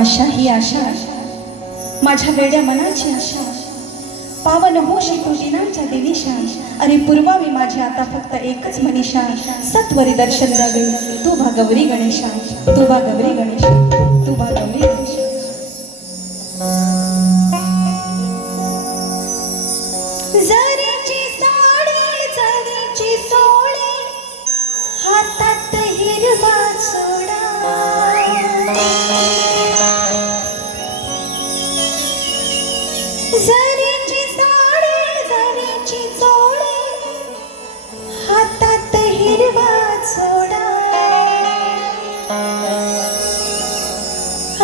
आशा ही आशा माझ्या वेड्या मनाची आशा पावन होशी तू दिनांच्या दिनिशा अरे पूर्वावी माझी आता फक्त एकच मनीषा सत्वरी दर्शन द्यावे तू भागवरी गणेशा तू भागवरी गणेशा तू भागवरी गणेशा। जरीची साडी जरीची सोळी हातात हिरवा सोडा जरीची साडी जरीची सोळी हातात हिरवा सोडा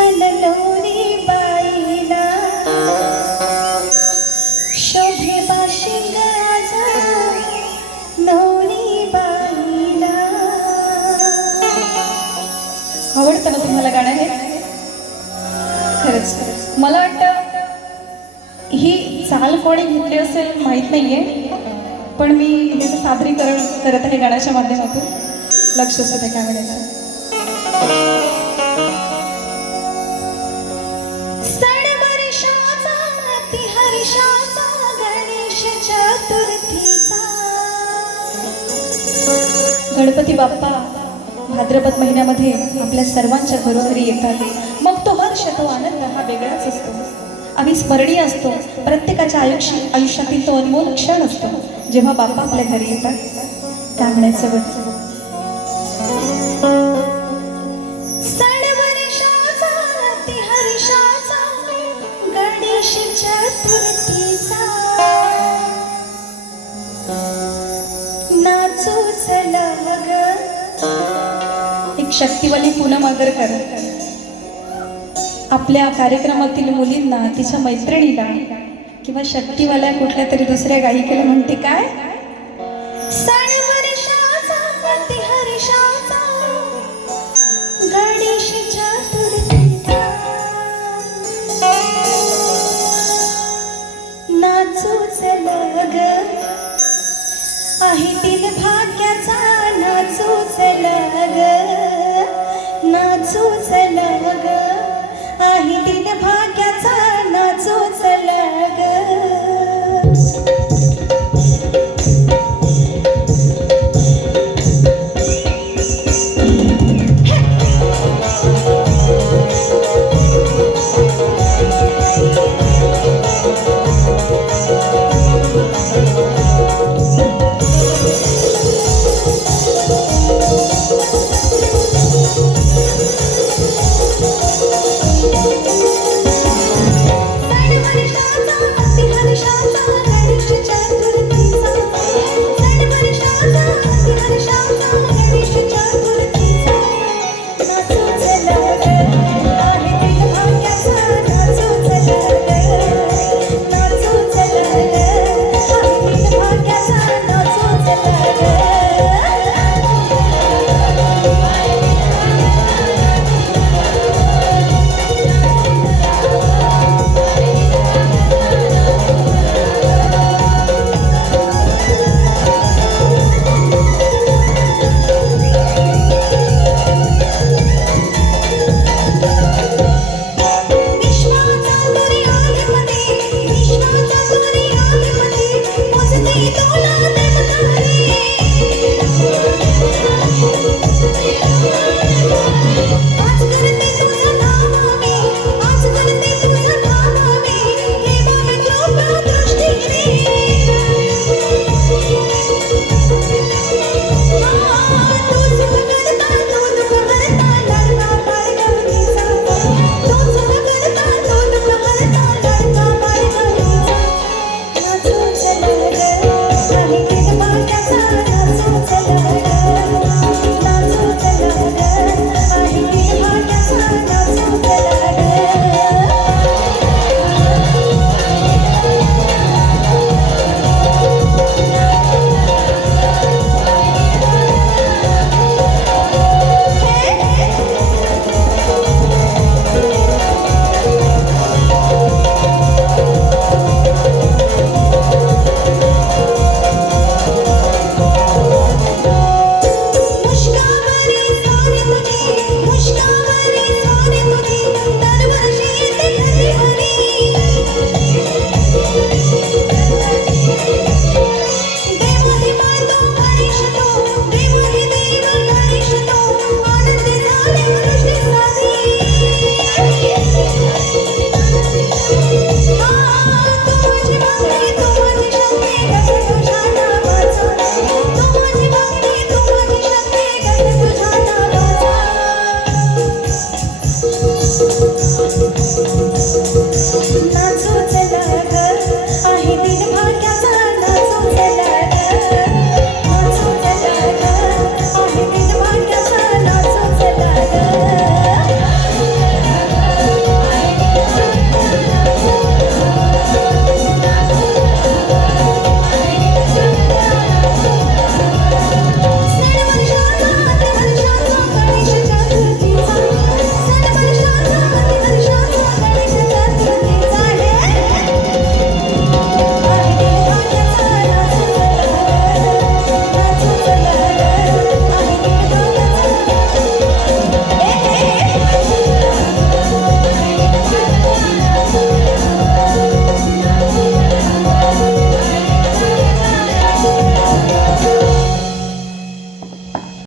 अनलोरी बाईला शोभे बाशिंग नवरी बाईला। आवडतं ना तुम्हाला गाणं हे? खरंच मला वाटतं ही चाल कोणी घेतली असेल माहीत नाहीये, पण मी त्याचं सादरीकरण करत आहे गाण्याच्या माध्यमातून। लक्ष असते काय म्हणायचं। सण वर्षाचा ती हर्षाचा गणेश चतुर्थीचा गणपती बाप्पा भाद्रपद महिन्यामध्ये आपल्या सर्वांच्या घरोघरी येतात। मग तो हर्ष तो आनंद हा वेगळाच असतो, अविस्मरणीय असतो। प्रत्येकाच्या आयुष्यातील तो अनमोल क्षण असतो जेव्हा बाप्पा आपल्या घरी येतात। काय म्हणायचं बघ। सण वर्षाचा ती हर्षाचा गणेश चतुर्थीचा नाचू चला ग। एक शक्तिवाली पूनम आगरकर आपल्या कार्यक्रमातील मुलींना तिच्या मैत्रिणीला किंवा शक्तिवाल्या कुठल्या तरी दुसऱ्या गायिकेला म्हणते काय, सण वर्षाचा ती हर्षाचा गणेश चतुर्थीचा नाचू चला ग आहे दिन भाग्याचा नाचू चला ग नाचू चला